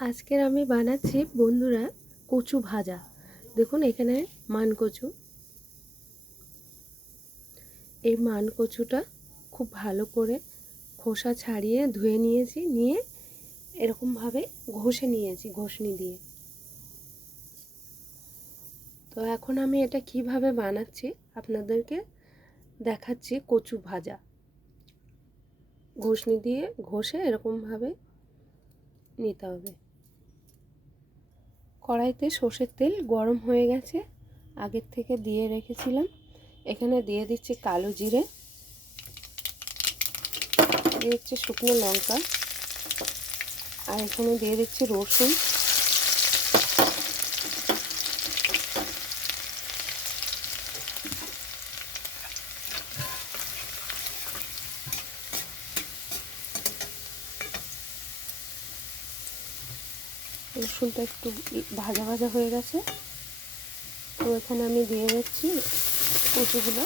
আজকের আমি বানাচ্ছি বন্ধুরা কচু ভাজা। দেখুন এখানে মান কচু। এই মান কচুটা খুব ভালো করে খোসা ছাড়িয়ে ধুয়ে নিয়েছি, নিয়ে এরকমভাবে ঘষে নিয়েছি ঘষনি দিয়ে। তো এখন আমি এটা কিভাবে বানাচ্ছি আপনাদেরকে দেখাচ্ছি। কচু ভাজা ঘষনি দিয়ে ঘষে এরকমভাবে নিতে হবে। কড়াইতে সর্ষের তেল গরম হয়ে গেছে, আগের থেকে দিয়ে রেখেছিলাম। এখানে দিয়ে দিচ্ছি কালো জিরে, দিয়ে দিচ্ছি শুকনো লঙ্কা, আর এখানে দিয়ে দিচ্ছি রসুন। রসুনটা একটু ভাজা ভাজা হয়ে গেছে, তো এখানে আমি দিয়ে দিচ্ছি কচুগুলো।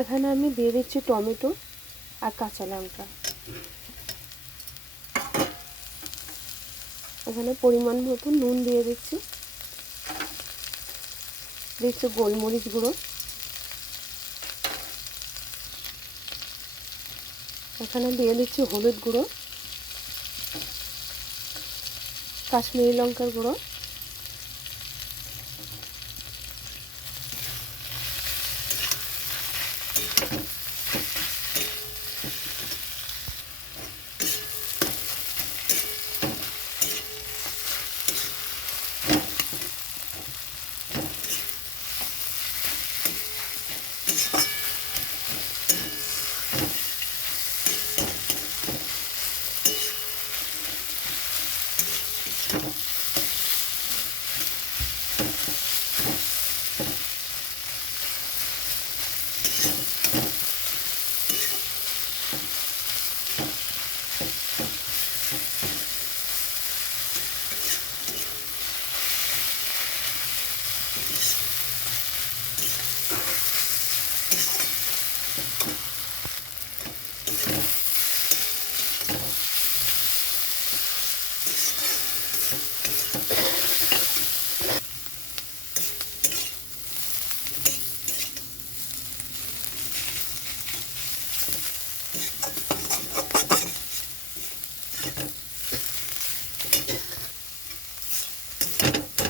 এখানে আমি দিয়ে দিচ্ছি টমেটো আর কাঁচা লঙ্কা। এখানে পরিমাণ মতো নুন দিয়ে দিচ্ছি, দিচ্ছি গোলমরিচ গুঁড়ো, এখানে দিয়ে দিচ্ছি হলুদ গুঁড়ো, কাশ্মীরি লঙ্কার গুঁড়ো,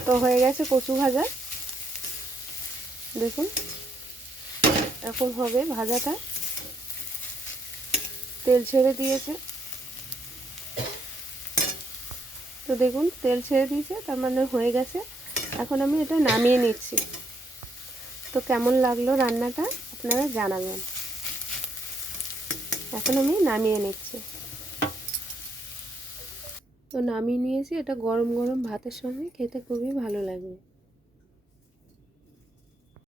তো হয়ে গেছে কচু ভাজা। দেখুন এখন হবে ভাজাটা, তেল ছেড়ে দিয়েছে। তো দেখুন তেল ছেড়ে দিয়েছে, তার মানে হয়ে গেছে। এখন আমি এটা নামিয়ে নিচ্ছি। তো কেমন লাগলো রান্নাটা আপনারা জানাবেন। এখন আমি নামিয়ে নিচ্ছি। তো নামিয়ে নিয়েছি, এটা গরম গরম ভাতের সঙ্গে খেতে খুবই ভালো লাগবে।